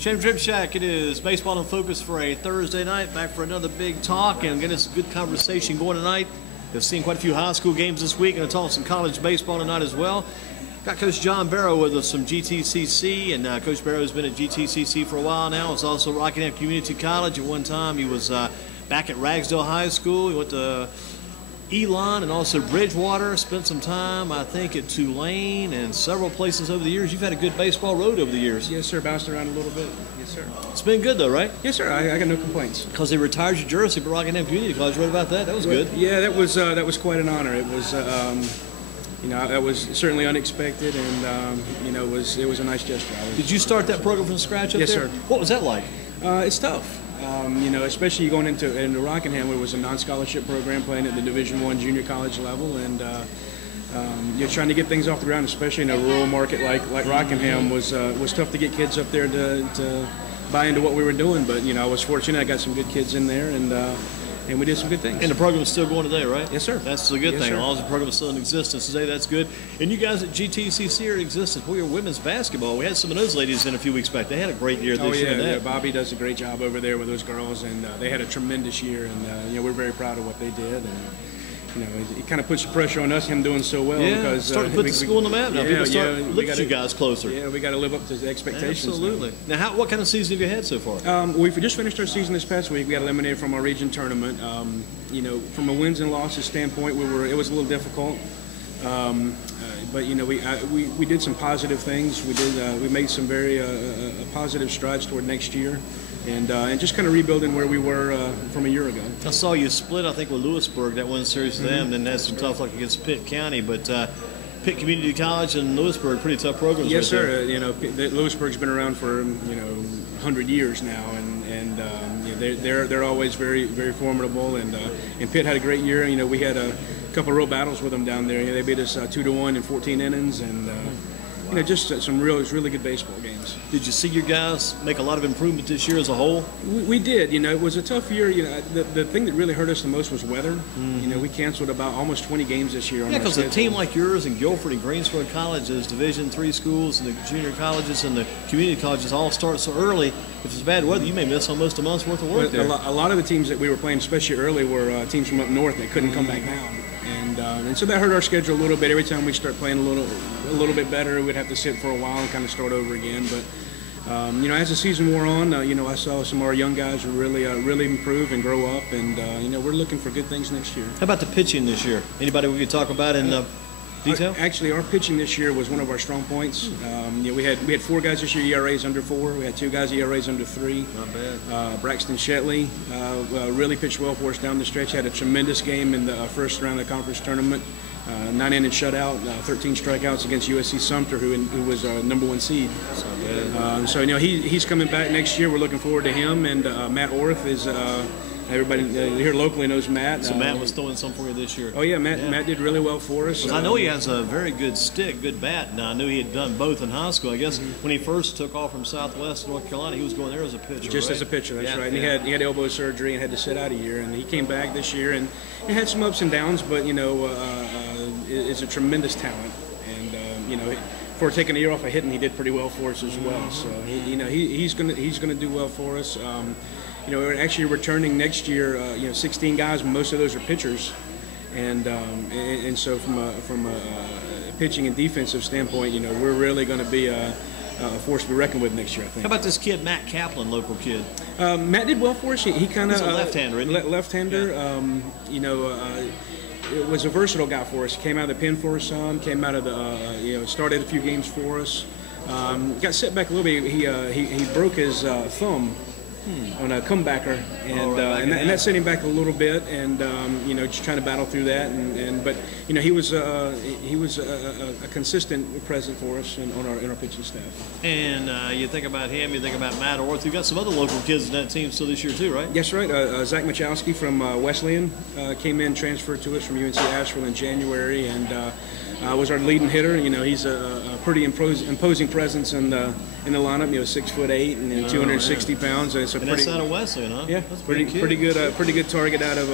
Shane Drip Shack, it is Baseball in Focus for a Thursday night. Back for another big talk and getting us a good conversation going tonight. We've seen quite a few high school games this week and it's all some college baseball tonight as well. Got Coach John Barrow with us from GTCC, and Coach Barrow has been at GTCC for a while now. It's also Rockingham Community College. At one time, he was back at Ragsdale High School. He went to Elon and also Bridgewater. Spent some time, I think, at Tulane and several places over the years. You've had a good baseball road over the years. Yes, sir. Bounced around a little bit. Yes, sir. It's been good, though, right? Yes, sir. I got no complaints. Because they retired your jersey for Rockingham Community College. What about that? That was good. Yeah, that was quite an honor. It was. That was certainly unexpected, and it was a nice gesture. Did you start that program from scratch up there? Yes, sir. What was that like? It's tough. Especially going into Rockingham, where it was a non-scholarship program playing at the Division I junior college level, and you're trying to get things off the ground, especially in a rural market like Rockingham was tough to get kids up there to buy into what we were doing. But I was fortunate. I got some good kids in there, and we did some good things. And the program is still going today, right? Yes, sir. That's a good thing. Sir. As long as the program is still in existence today, that's good. And you guys at GTCC are in existence. For your women's basketball, we had some of those ladies in a few weeks back. They had a great year this year. Yeah. Bobby does a great job over there with those girls, and they had a tremendous year. And we're very proud of what they did. And it kind of puts the pressure on us, him doing so well. Yeah, because starting to put the school on the map now. People start looking at you guys closer. Yeah, we got to live up to the expectations. Absolutely. Now, what kind of season have you had so far? We've just finished our season this past week. We got eliminated from our region tournament. From a wins and losses standpoint, it was a little difficult. But we did some positive things. We made some very positive strides toward next year. And just kind of rebuilding where we were from a year ago. I saw you split, I think, with Lewisburg, that one series for them, and had some tough luck against Pitt County. But Pitt Community College and Lewisburg, pretty tough programs. Yes, right sir. Lewisburg's been around for 100 years now, and they're always very very formidable. And Pitt had a great year. We had a couple of real battles with them down there. They beat us 2-1 in 14 innings, and just some really good baseball games. Did you see your guys make a lot of improvement this year as a whole? We did. It was a tough year. The thing that really hurt us the most was weather. We canceled about almost 20 games this year. Yeah, because a team like yours and Guilford and Greensboro colleges, Division III schools, and the junior colleges and the community colleges all start so early. If it's bad weather, you may miss almost a month's worth of work there. A lot of the teams that we were playing, especially early, were teams from up north that couldn't come back down. And so that hurt our schedule a little bit. Every time we start playing a little bit better, we'd have to sit for a while and kind of start over again. But as the season wore on, I saw some of our young guys really improve and grow up, and we're looking for good things next year. How about the pitching this year? Anybody we could talk about in detail? Actually, our pitching this year was one of our strong points. We had 4 guys this year ERAs under 4. We had 2 guys ERAs under 3. Not bad. Braxton Shetley really pitched well for us down the stretch. Had a tremendous game in the first round of the conference tournament. 9 inning shutout, 13 strikeouts against USC Sumter, who was our #1 seed. So he's coming back next year. We're looking forward to him. And Matt Orth is. Everybody here locally knows Matt. So Matt was throwing some for you this year. Oh yeah, Matt did really well for us. I know he has a very good stick, good bat. And I knew he had done both in high school. I guess when he first took off from Southwest North Carolina, he was going there as a pitcher. Just right? as a pitcher, that's right. And he had elbow surgery and had to sit out a year. And he came back this year and had some ups and downs, but is a tremendous talent. And for taking a year off of hitting, he did pretty well for us as well. So he's gonna do well for us. We're actually returning next year. 16 guys. Most of those are pitchers, and so from a pitching and defensive standpoint, we're really going to be a force to be reckoned with next year, I think. How about this kid, Matt Kaplan, local kid? Matt did well for us. He kind of he's a left-hander, isn't he? Left-hander. Yeah. It was a versatile guy for us. Came out of the pen for us some. Came out of the started a few games for us. Got set back a little bit. He broke his thumb on a comebacker, and that set him back a little bit, and just trying to battle through that, but he was a consistent presence for us in our pitching staff. And you think about him, you think about Matt Orth. We've got some other local kids in that team still this year too, right? Yes, right. Zach Machowski from Wesleyan came in, transferred to us from UNC Asheville in January, and was our leading hitter. He's a pretty imposing presence in the lineup. 6'8" and 260 pounds. So it's and that's out of Wesley, huh? Yeah, that's pretty good target out of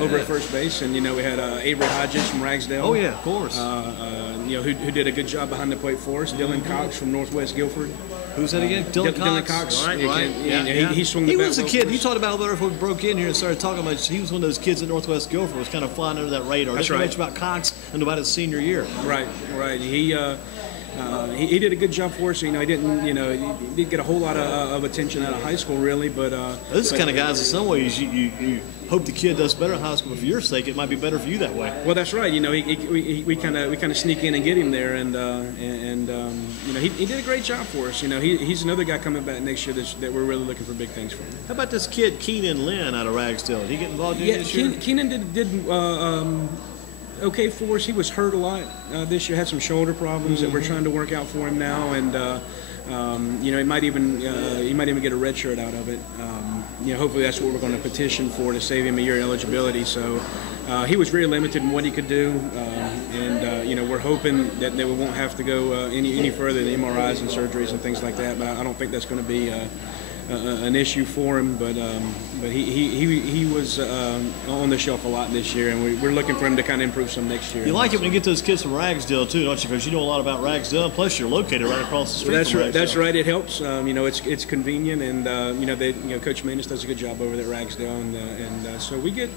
over at first base. And we had Avery Hodges from Ragsdale. Oh yeah, of course. Who did a good job behind the plate for us. Dylan Cox from Northwest Guilford. Who's that again? Dylan Cox. Right. He swung the bat. He was a kid. You talked about it before we broke in here and started talking about. He was one of those kids at Northwest Guilford was kind of flying under that radar. That's Didn't know right. much about Cox until about his senior year. Right. He did a good job for us. He didn't get a whole lot of attention out of high school really, but this is the kind of guys in some ways you hope the kid does better in high school. But for your sake, it might be better for you that way. Well, that's right. We kind of sneak in and get him there, and he did a great job for us. He's another guy coming back next year that we're really looking for big things from. How about this kid Keenan Lynn out of Ragsdale? Did he get involved in this year? Keenan did okay for us. He was hurt a lot this year. Had some shoulder problems that we're trying to work out for him now, and he might even get a red shirt out of it. Hopefully that's what we're going to petition for to save him a year of eligibility. So he was very limited in what he could do, and we're hoping that we won't have to go any further than MRIs and surgeries and things like that. But I don't think that's going to be an issue for him. But he was on the shelf a lot this year, and we're looking for him to kind of improve some next year. You like it when you get those kids from Ragsdale too, don't you? Because you know a lot about Ragsdale. Plus, you're located right across the street. That's from right. Ragsdale. That's right. It helps. It's convenient, and Coach Manus does a good job over there at Ragsdale, and so we get.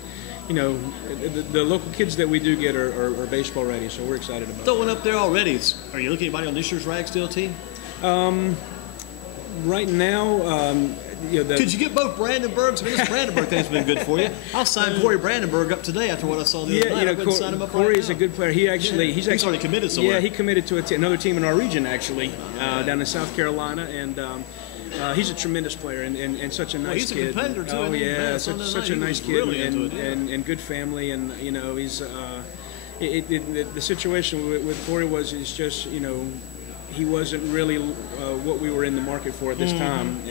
The local kids that we do get are baseball ready, so we're excited about it. Throwing up there already. Are you looking at anybody on this year's Ragsdale team? Right now, could you get both Brandenburgs? I mean, this Brandenburg thing's been good for you. I'll sign Corey Brandenburg up today after what I saw the other night. Sign him up Corey right is now. a good player. He's already committed somewhere. Yeah, he committed to another team in our region actually, down in South Carolina, and he's a tremendous player and such a nice kid. He's a competitor too. Oh yeah, such a nice kid really and good family, and he's the situation with Corey is just he wasn't really what we were in the market for at this time,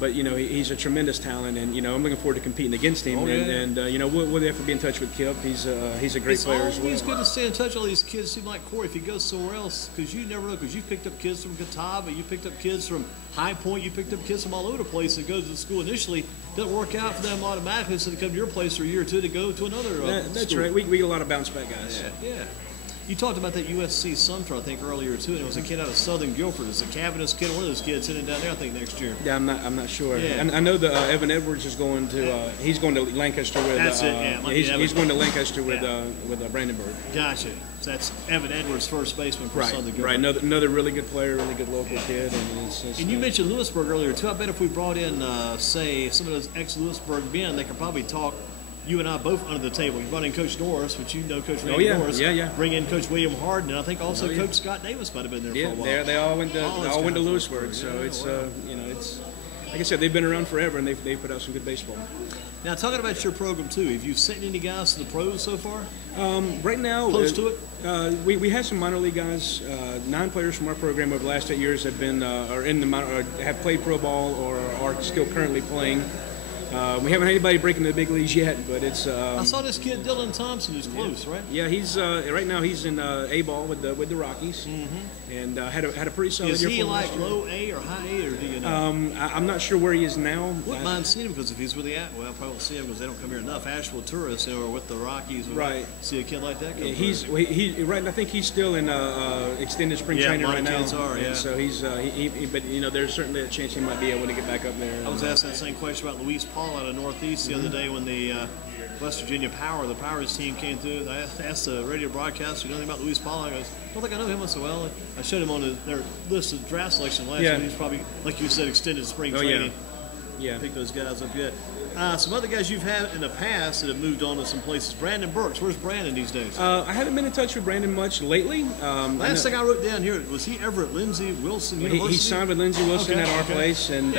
but he's a tremendous talent, and I'm looking forward to competing against him. We'll have to be in touch with Kip. He's a great player as well. It's good to stay in touch with all these kids. Seem like Corey, if he goes somewhere else, because you never know. Because you picked up kids from Catawba, you picked up kids from High Point, you picked up kids from all over the place that goes to school initially. Doesn't work out for them automatically, so they come to your place for a year or two to go to another. That's school. right. We get a lot of bounce back guys. Yeah. You talked about that USC Sumter, I think, earlier too, and it was a kid out of Southern Guilford. It's a Cavaniss kid, one of those kids sitting down there, I think, next year. Yeah, I'm not sure. Yeah. And I know that Evan Edwards is going to he's going to Lancaster with. That's it. Yeah, he's going to Lancaster with Brandenburg. Gotcha. So that's Evan Edwards, first baseman for Southern Guilford. Right. Another really good player, really good local kid. And you mentioned Lewisburg earlier too. I bet if we brought in, say, some of those ex-Lewisburg men, they could probably talk. You and I both under the table. You brought in Coach Norris, which you know Coach Randy Norris. Yeah. Bring in Coach William Harden, and I think also Coach Scott Davis might have been there for a while. Yeah, they all went to Lewisburg, so it's it's like I said, they've been around forever, and they've put out some good baseball. Now, talking about your program too, have you sent any guys to the pros so far? Right now, close to it. We had some minor league guys. 9 players from our program over the last 8 years have been are in the minor, have played pro ball or are still currently playing. We haven't had anybody break into the big leagues yet, but it's. I saw this kid Dylan Thompson who's close, right? Yeah, he's right now he's in A ball with the Rockies, and had a pretty solid year. Is he like low A or high A, or do you know? I'm not sure where he is now. Wouldn't mind seeing him because if he's with the I probably won't see him because they don't come here enough. Asheville tourists or with the Rockies, right? See a kid like that. He's right. I think he's still in extended spring training right now. Kids are, and so he's but there's certainly a chance he might be able to get back up there. I was asking that same question about Luis Paul out of Northeast the other day when the West Virginia the Powers team came through. I asked the radio broadcaster, you know anything about Luis Paul? I goes, I don't think I know him. I said, well, I showed him on their list of draft selection last year. He's probably, like you said, extended spring training. Yeah. Pick those guys up yet. Some other guys you've had in the past that have moved on to some places. Brandon Burks. Where's Brandon these days? I haven't been in touch with Brandon much lately. Last thing I wrote down here, was he ever at Lindsey Wilson University? He signed with Lindsey Wilson at our place, and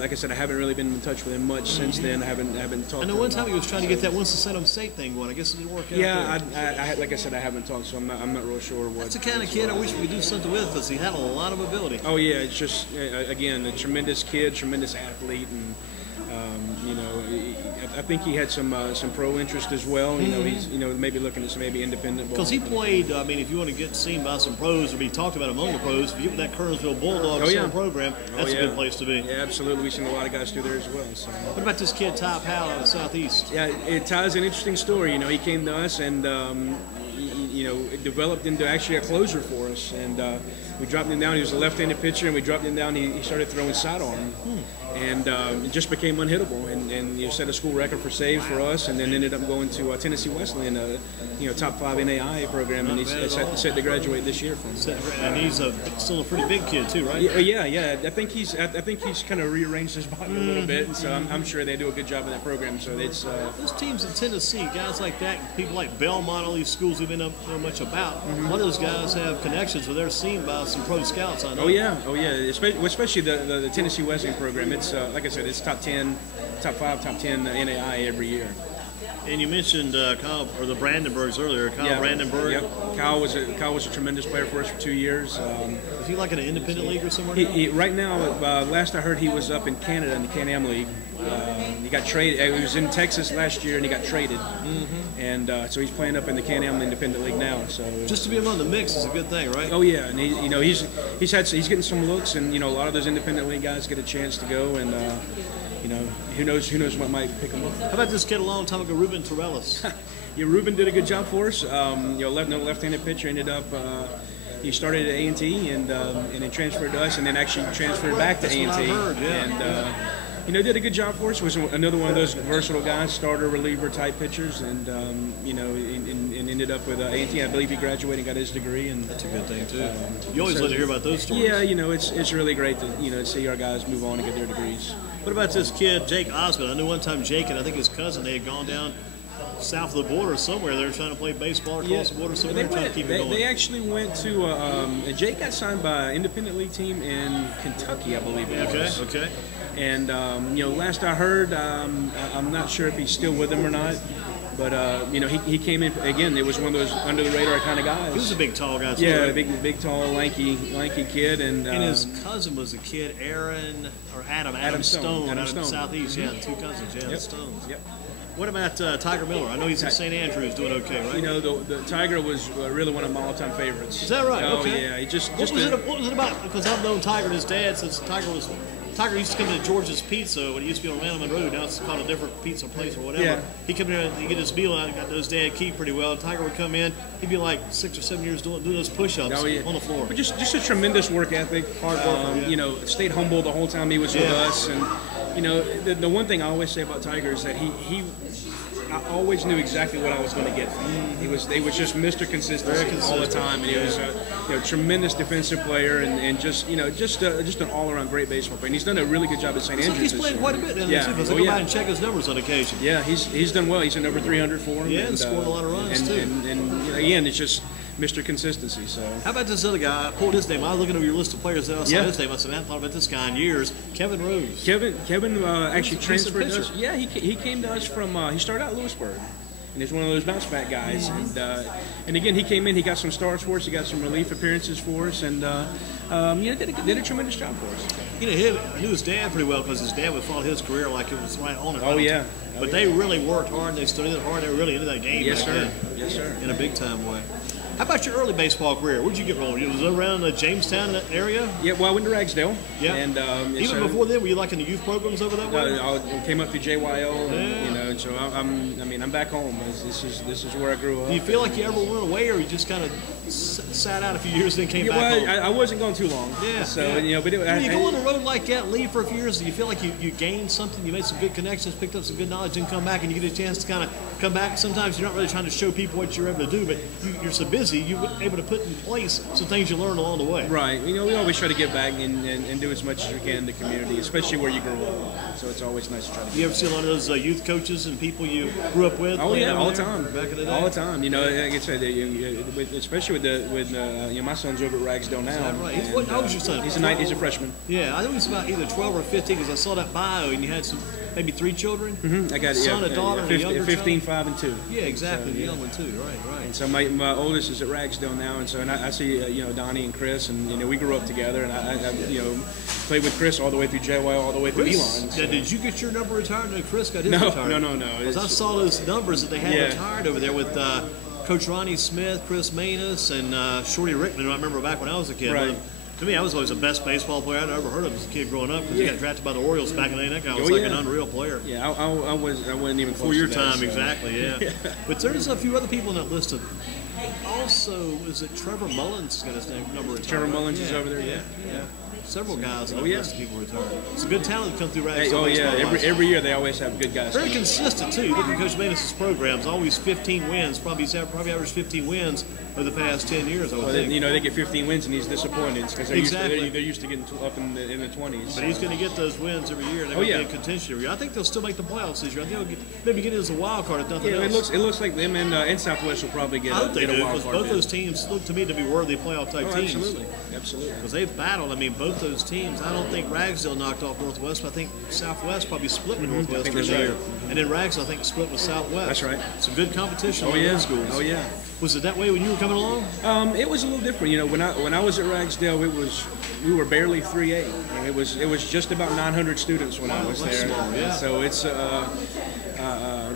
like I said, I haven't really been in touch with him much since then. I haven't talked. I know one time he was trying to get that Winston-Salem State thing going. I guess it didn't work out. Yeah, I like I said, I haven't talked, so I'm not real sure what. That's the kind of kid I wish we could do something with because he had a lot of ability. Oh yeah, it's just again a tremendous kid, tremendous athlete, and You know, I think he had some pro interest as well. You know, he's maybe looking at some maybe independent ball. Because he played. I mean, if you want to get seen by some pros or be talked about among the pros, if you get with that Kernersville Bulldogs program, that's a good place to be. Yeah, absolutely. We've seen a lot of guys through there as well. So. What about this kid Ty Powell out of the Southeast? Yeah, Ty's an interesting story. You know, he came to us and it developed into actually a closer for us. And we dropped him down. He was a left-handed pitcher, and we dropped him down. He started throwing sidearm, and it just became unhittable. And set a school record for saves for us, and then ended up going to Tennessee Wesleyan, top 5 NAIA program, and he's set to graduate this year from. And he's still a pretty big kid too, right? Yeah. I think he's kind of rearranged his body a little bit, and so I'm sure they do a good job in that program. So it's those teams in Tennessee, guys like that, people like Belmont, all these schools we may not know much about. One of those guys have connections where they're seen by some pro scouts. I know. Oh yeah. Especially the Tennessee Wesleyan program. It's like I said, it's top 10, top 5, top 10 NAIA every year. And you mentioned Kyle, or the Brandenburgs earlier. Brandenburg. Yep. Kyle was a tremendous player for us for 2 years. Is he like in an independent league or somewhere? Right now, last I heard, he was up in Canada in the Can-Am League. He got traded. He was in Texas last year, and he got traded. And so he's playing up in the Can-Am Independent League now. So just to be among the mix is a good thing, right? Oh yeah, and he's getting some looks, and a lot of those independent league guys get a chance to go, and who knows what might pick him up. How about this kid a long time ago, Ruben Terrace? Yeah, Ruben did a good job for us. Left-handed pitcher, ended up. He started at A&T and then transferred to us, and then actually transferred back to A&T. And did a good job for us. Was another one of those versatile guys, starter, reliever type pitchers, and and ended up with A&T. I believe he graduated and got his degree, and that's a good thing too. You always love to hear about those stories. Yeah, it's really great to see our guys move on and get their degrees. What about this kid, Jake Osmond? I knew one time Jake and I think his cousin, they had gone down south of the border somewhere. They were trying to play baseball across the border somewhere, trying to keep it going. They actually went to Jake got signed by an independent league team in Kentucky, I believe it was. Okay. And last I heard, I'm not sure if he's still with them or not. But he came in again. It was one of those under the radar kind of guys. He was a big, tall guy too. Yeah, right? big, tall, lanky kid, and his cousin was a kid, Adam Stone, out of the Southeast. Yeah, the two cousins. Yeah, the Stones. Yep. What about Tiger Miller? I know he's in St. Andrews doing okay, right? The Tiger was really one of my all-time favorites. Is that right? Oh okay. yeah, what was it about? Because I've known Tiger and his dad since Tiger used to come to George's Pizza when he used to be on Randleman Road. Now it's called a different pizza place or whatever. Yeah. He'd come in and he'd get his meal out and got his dad Keith pretty well. Tiger would come in. He'd be like 6 or 7 years doing those push-ups on the floor. But just a tremendous work ethic. Hard worker, stayed humble the whole time he was with us. And, the one thing I always say about Tiger is that I always knew exactly what I was going to get from him. He was just Mr. Consistency all the time, and he was a tremendous defensive player, and just an all-around great baseball player. And he's done a really good job at St. Andrews. He's played quite a bit down there too. Because I go by and check his numbers on occasion. Yeah, he's done well. He's in over 300 for him. Yeah, and scored a lot of runs too. And again, it's just Mr. Consistency. So how about this other guy? I pulled his name. I was looking over your list of players that I saw his name. I said, I haven't thought about this guy in years. Kevin Rose. Kevin actually transferred to us. Yeah, he came to us from. He started out at Lewisburg. And he's one of those bounce back guys, and again he came in, he got some starts for us, he got some relief appearances for us, and did a tremendous job for us. I knew his dad pretty well because his dad would follow his career like it was right on it. Oh yeah. But they really worked hard, and they studied hard, they were really into that game. Yes, sir. Then. Yes, sir. In a big time way. How about your early baseball career? Where'd you get rolling? Was it around the Jamestown area? Yeah, well, I went to Ragsdale. Yeah. And even before then, were you like in the youth programs over that way? I came up through JYO, and so I'm back home. This is where I grew up. Do you feel like you ever went away, or you just kind of sat out a few years and then came back home? I wasn't going too long. Yeah. So when you go on the road like that, leave for a few years, do you feel like you gained something? You made some good connections, picked up some good knowledge, and come back, and you get a chance to kind of come back. Sometimes you're not really trying to show people what you're able to do, but you're so busy, you're able to put in place some things you learned along the way. Right. We always try to give back and do as much as we can in the community, especially where you grew up. So it's always nice to try to. You ever see a lot of those youth coaches and people you grew up with? Oh yeah, all the time. Back in the day. All the time. Like I said, especially with my son's over at Ragsdale now. That's right. How old is your son? He's a freshman. Yeah, I think he's about either 12 or 15 because I saw that bio and you had some maybe 3 children? I got son, a daughter, and a younger 15, child? 5, and 2. Yeah, exactly. So, the young one too. Right. And so my oldest is at Ragsdale now, and so I see Donnie and Chris, and we grew up together, and I played with Chris all the way through JY, all the way through Elon. So. Now, did you get your number retired? No, Chris got his retired. No. Because I saw those numbers that they had retired over there with Coach Ronnie Smith, Chris Manus, and Shorty Rickman, who I remember back when I was a kid. Right. To me, I was always the best baseball player I'd ever heard of as a kid growing up because he got drafted by the Orioles back in the day. That guy was like an unreal player. Yeah, I wasn't even close for your to time, that, so. exactly. Yeah. But there's a few other people on that list. Also, is it Trevor Mullins got his number retired? Trevor Mullins is over there. Yeah. Several guys on that list of people retired. It's a good talent to come through Rags. Every year they always have good guys. Very consistent too. Look at Coach Manus' programs. Always 15 wins. Probably averaged 15 wins over the past 10 years. I would think. They get 15 wins and he's disappointed because they're used to getting up in the 20s. But he's going to get those wins every year. And they're going to be in contention every year. I think they'll still make the playoffs this year. I think they'll maybe get it as a wild card if nothing else. It looks like them and Southwest will probably get. I hope they do, a wild because card. Both those teams look to me to be worthy playoff type teams. Absolutely. Because they've battled. I mean, both those teams. I don't think Ragsdale knocked off Northwest, but I think Southwest probably split with Northwest for the year. And then Ragsdale, I think, split with Southwest. That's right. Some good competition in schools. Oh, yeah. Was it that way when you were coming along? It was a little different. When I was at Ragsdale, we were barely 3A. And it was just about 900 students when I was there. Small, yeah. So it's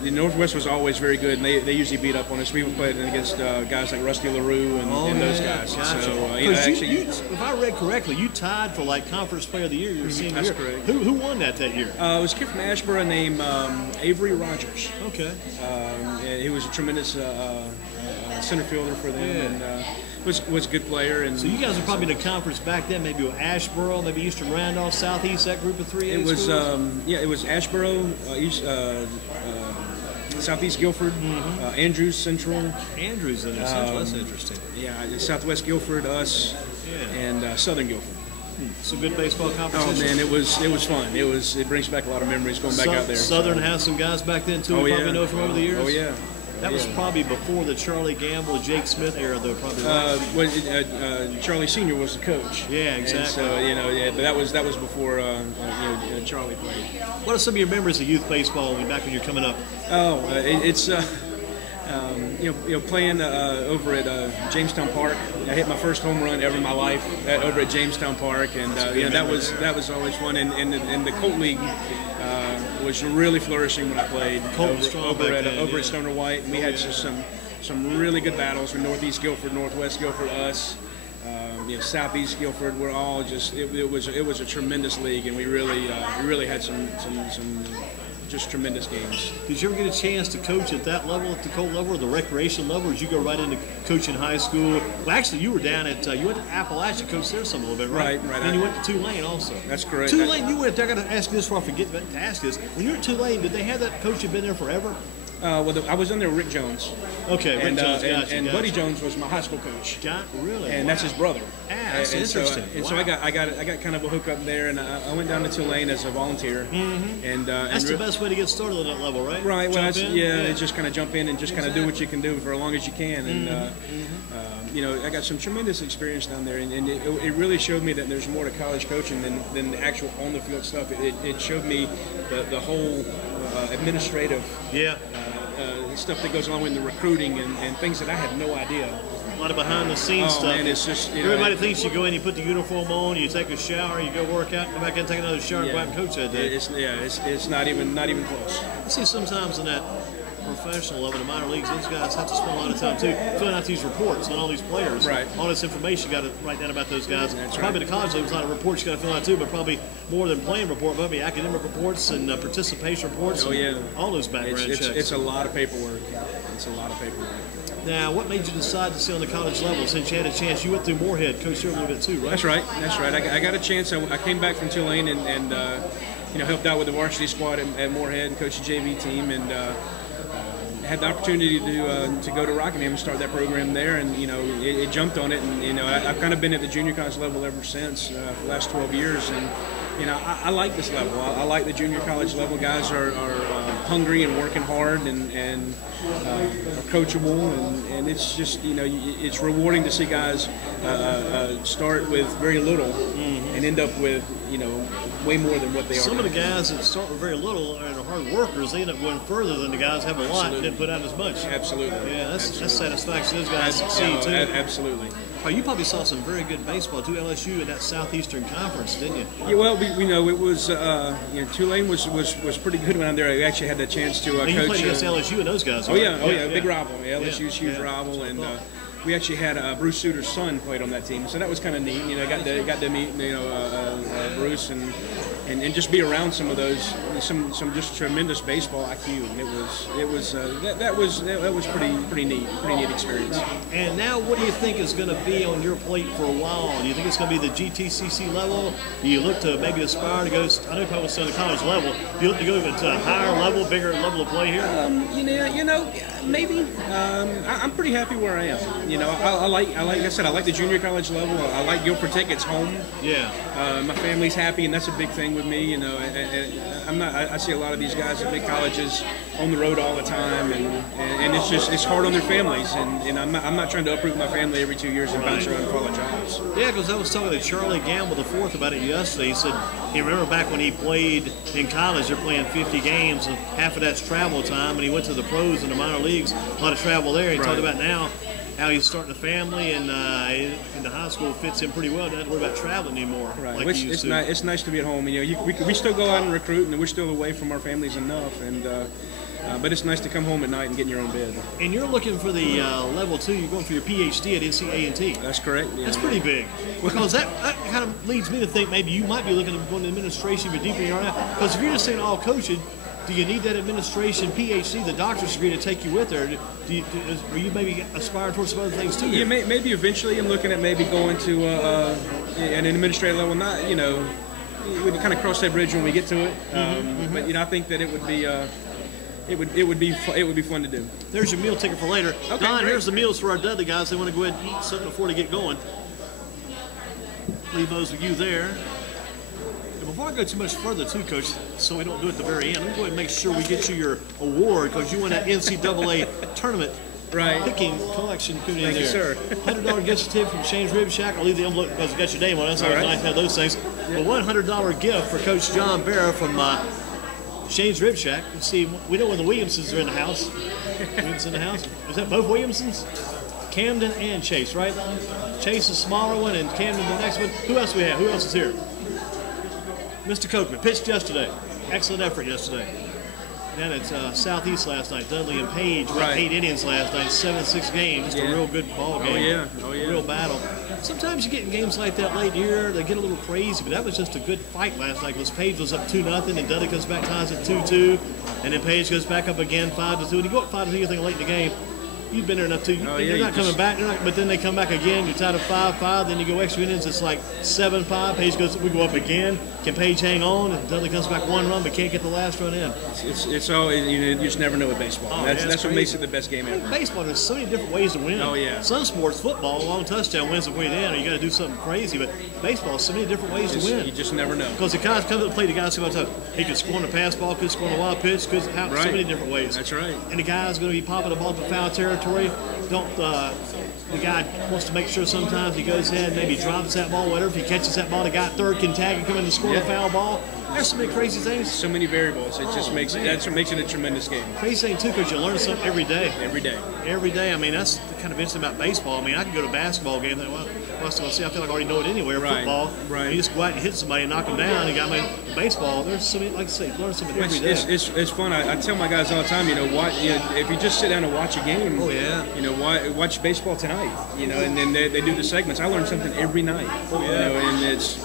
the Northwest was always very good, and they usually beat up on us. We were playing against guys like Rusty LaRue and those guys. Gotcha. So if I read correctly, you tied for like Conference Player of the Year your senior year. That's correct. Who won that year? It was a kid from Ashboro named Avery Rogers. Okay. And he was a tremendous center fielder for them, and was a good player. And so you guys were probably in the conference back then, maybe with Ashboro, maybe Eastern Randolph, Southeast, that group of 3A schools? It was Ashboro, Southeast Guilford, Andrews Central. Andrews in Central, that's interesting. Yeah, Southwest Guilford, us, and Southern Guilford. Some good baseball competition. Oh man, it was fun. It brings back a lot of memories going back out there. Southern has some guys back then too. We probably know from over the years. Oh yeah. That was probably before the Charlie Gamble, Jake Smith era, though. Probably. Charlie Senior was the coach. Yeah, exactly. And so but that was before Charlie played. What are some of your memories of youth baseball back when you're coming up? Oh, it's playing over at Jamestown Park. I hit my first home run ever in my life over at Jamestown Park, and that was always fun. And the Colt League was really flourishing when I played over at Stoner White. And we had some really good battles with Northeast Guilford, Northwest Guilford, us. Southeast Guilford. We're all just it was a tremendous league, and we really had some just tremendous games. Did you ever get a chance to coach at that level, at the Colt level, or the recreation level, or did you go right into coaching high school? Well, actually, you were down at you went to Appalachia, coached there some a little bit, right? Right. And then you went to Tulane also. That's correct. Tulane, you went there. I got to ask you this before I forget to ask this. When you were at Tulane, did they have that coach who'd been there forever? I was under Rick Jones. Okay, Rick Jones, and Buddy Jones was my high school coach. Really? And that's his brother. That's interesting. So I got kind of a hookup there, and I went down to Tulane as a volunteer. And that's the best way to get started on that level, right? Right. Well, just kind of jump in and just kind of do what you can do for as long as you can. And I got some tremendous experience down there, and it really showed me that there's more to college coaching than the actual on the field stuff. It showed me the whole administrative stuff that goes along with the recruiting and things that I had no idea. A lot of behind-the-scenes stuff. Man, it's just everybody thinks you go in, you put the uniform on, you take a shower, you go work out, come back in, take another shower, and go out and coach that day. It's not even close. I see sometimes in that professional level, the minor leagues, those guys have to spend a lot of time too filling out these reports on all these players. Right. All this information you got to write down about those guys. That's probably right. the college level, a lot of reports you got to fill out too, but probably more than playing report, probably academic reports and participation reports. Oh yeah. All those background checks. It's a lot of paperwork. It's a lot of paperwork. Now, what made you decide to stay on the college level? Since you had a chance, you went through Moorhead, coached there a little bit too, right? That's right. I got a chance. I came back from Tulane and helped out with the varsity squad at Moorhead and coached the JV team, and had the opportunity to go to Rockingham and start that program there, and it jumped on it, and I've kind of been at the junior college level ever since for the last 12 years, and I like this level. I like the junior college level. Guys are hungry and working hard and are coachable, and it's just it's rewarding to see guys start with very little and end up with way more than what they are. Some of the guys that start with very little and are hard workers, they end up going further than the guys who have a lot and didn't put out as much. Absolutely. Yeah, that's satisfaction. Those guys succeed too. Absolutely. Oh, you probably saw some very good baseball too, LSU in that Southeastern Conference, didn't you? Yeah, well, we know it was Tulane was pretty good when I'm there. I actually had the chance to coach. You played against LSU and those guys. Oh yeah, big rival. Yeah, LSU's huge rival, and we actually had Bruce Suter's son played on that team, so that was kind of neat. Got to meet Bruce and just be around some of those some just tremendous baseball IQ, and that was pretty neat experience. And now, what do you think is going to be on your plate for a while? Do you think it's going to be the GTCC level? Do you look to maybe aspire to go? I know you probably still at the college level. Do you look to go to a higher level, bigger level of play here? Maybe. I'm pretty happy where I am. Like I said, I like the junior college level. I like Guilford Tech. It's home. Yeah. My family's happy, and that's a big thing with me. I see a lot of these guys at big colleges on the road all the time, and it's hard on their families. And I'm not trying to uproot my family every 2 years and bounce around and follow jobs. Yeah, because I was talking to Charlie Gamble IV about it yesterday. He said he remember back when he played in college, they're playing 50 games, and half of that's travel time. And he went to the pros and the minor leagues, a lot of travel there. He talked about now how he's starting a family, and in the high school fits in pretty well. Doesn't have to worry about traveling anymore. Right. Like It's nice to be at home. We still go out and recruit, and we're still away from our families enough. But it's nice to come home at night and get in your own bed. And you're looking for the level 2. You're going for your PhD at NCA&T. That's correct. Yeah. That's pretty big. Because that kind of leads me to think maybe you might be looking at going to administration, but deeper in your own. Because if you're just saying all coaching, do you need that administration PhD, the doctor's degree, to take you with her? Are you maybe aspiring towards some other things too? Yeah, maybe eventually. I'm looking at maybe going to an administrative level. Not, we kind of cross that bridge when we get to it. But I think that it would be. It would be fun to do. There's your meal ticket for later. Okay, Don, great. Here's the meals for our Dudley guys. They want to go ahead and eat something before they get going. Leave those with you there. And before I go too much further, too, Coach, so we don't do it at the very end, let me go ahead and make sure we get you your award because you won that NCAA tournament picking collection. Thank you, sir. $100 gift certificate from Shane's Rib Shack. I'll leave the envelope because it got your name on it. So it's nice to have those things. Yeah. But $100 gift for Coach John Barrow from Shane's Rib Shack. Let's see, we know when the Williamsons are in the house. Williamson in the house? Is that both Williamsons? Camden and Chase, right? Chase is the smaller one and Camden the next one. Who else do we have? Who else is here? Mr. Cokeman pitched yesterday. Excellent effort yesterday. Down at Southeast last night. Dudley and Page were 8 innings last night, 7-6 games. Just a real good ball game. Oh yeah. Real battle. Sometimes you get in games like that late in the year, they get a little crazy, but that was just a good fight last night because Page was up 2-0, and Dudley comes back, ties it 2-2, and then Page goes back up again 5-2. And you go up 5-2, you think late in the game. You've been there enough too. You're not coming back, but then they come back again. You're tied at 5-5. Then you go extra innings. It's like 7-5. Page goes. We go up again. Can Page hang on? And Dudley comes back 1 run, but can't get the last run in. It's always you just never know with baseball. That's what makes it the best game ever. Baseball, there's so many different ways to win. Oh yeah. Some sports, football, a long touchdown wins the win in, or you got to do something crazy. But baseball, so many different ways to win. You just never know. Because the guys come to the plate, the guys come out. He could score on a pass ball, could score on a wild pitch, could so many different ways. That's right. And the guy's going to be popping the ball to foul territory. The guy wants to make sure sometimes he goes ahead and maybe drops that ball, whatever. If he catches that ball, the guy at third can tag and come in and score a foul ball. There's so many crazy things. So many variables. It just makes that's what makes it a tremendous game. Crazy thing too, because you learn something every day. Every day. Every day. I mean, that's kind of interesting about baseball. I mean, I can go to a basketball game and think, well, what's going to see? I feel like I already know it anywhere. Football, you just go out and hit somebody and knock them down. You got baseball. There's so many, like I say, learn something every day. It's fun. I tell my guys all the time, if you just sit down and watch a game, watch baseball tonight, and then they do the segments. I learn something every night, and it's.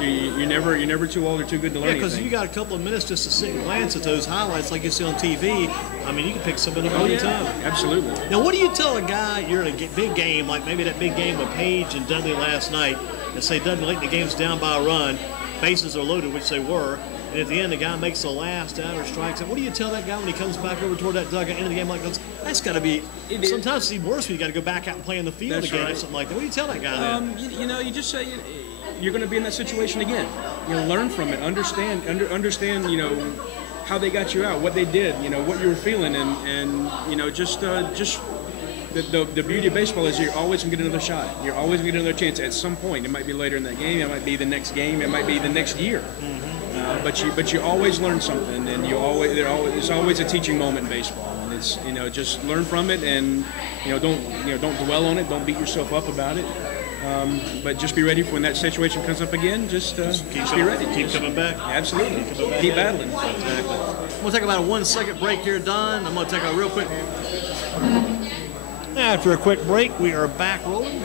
You're never too old or too good to learn anything. Because you got a couple of minutes just to sit and glance at those highlights like you see on TV. I mean, you can pick somebody up Oh, any yeah, time. absolutely. Now, what do you tell a guy, you're in a big game, like maybe that big game with Page and Dudley last night, and say Dudley late in the game's down by a run, bases are loaded, which they were, and at the end the guy makes the last out or strikes it. What do you tell that guy when he comes back over toward that dugout end of the game like this? That's got to be, sometimes it's even worse when you got to go back out and play in the field again or something like that. What do you tell that guy then? You just say you're going to be in that situation again. Learn from it, understand, you know, how they got you out, what they did, you know, what you were feeling, and you know, just the beauty of baseball is you're always going to get another shot. You're always going to get another chance at some point. It might be later in that game. It might be the next game. It might be the next year. But you always learn something, and there's always a teaching moment in baseball. And it's, you know, just learn from it, and don't dwell on it. Don't beat yourself up about it. But just be ready for when that situation comes up again. Just be ready. Keep coming back. Absolutely. Keep battling. Exactly. We'll take about a 1 second break here, Don. I'm going to take a real quick. After a quick break, we are back rolling.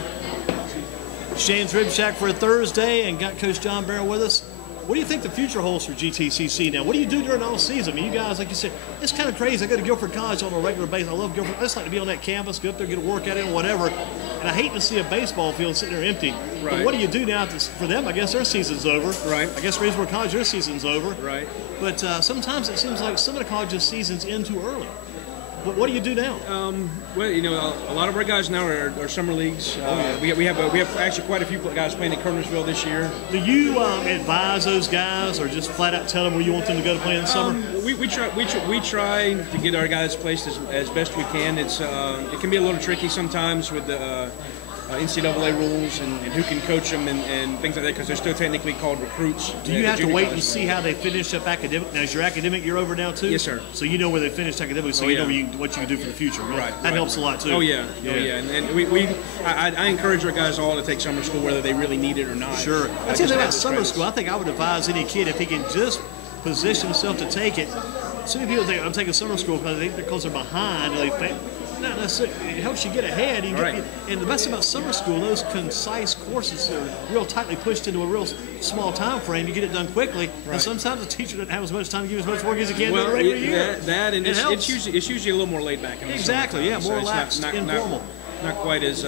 Shane's Rib Shack for a Thursday, and got Coach John Barrow with us. What do you think the future holds for GTCC now? What do you do during the all season? I mean, you guys, like you said, it's kind of crazy. I go to Guilford College on a regular basis. I love Guilford. I just like to be on that campus, go up there, get a workout in, or whatever. And I hate to see a baseball field sitting there empty. Right. But what do you do now for them? I guess their season's over. Right. I guess Greensboro College, their season's over. Right. But sometimes it seems like some of the colleges' season's in too early. But what do you do now? Well, you know, a lot of our guys now are summer leagues. We have actually quite a few guys playing in Kernersville this year. Do you advise those guys, or just flat out tell them where you want them to go to play in the summer? We try to get our guys placed as best we can. It can be a little tricky sometimes with the NCAA rules and who can coach them and things like that, because they're still technically called recruits. Do you have to wait and see how they finish up academic? Now, is your academic year over now too? Yes, sir. So you know where they finished academically, so you know what you can do for the future. Right. That helps a lot too. Oh yeah. And I encourage our guys all to take summer school, whether they really need it or not. Sure. That's the thing about summer school. I think I would advise any kid, if he can just position himself to take it. So many people think I'm taking summer school because they're behind. Not necessarily. It helps you get ahead. And the best thing about summer school, those concise courses are real tightly pushed into a real small time frame. You get it done quickly. Right. And sometimes the teacher doesn't have as much time to give as much work as he can in a regular year. It's usually a little more laid back. Exactly. Yeah, more relaxed, informal. Not quite as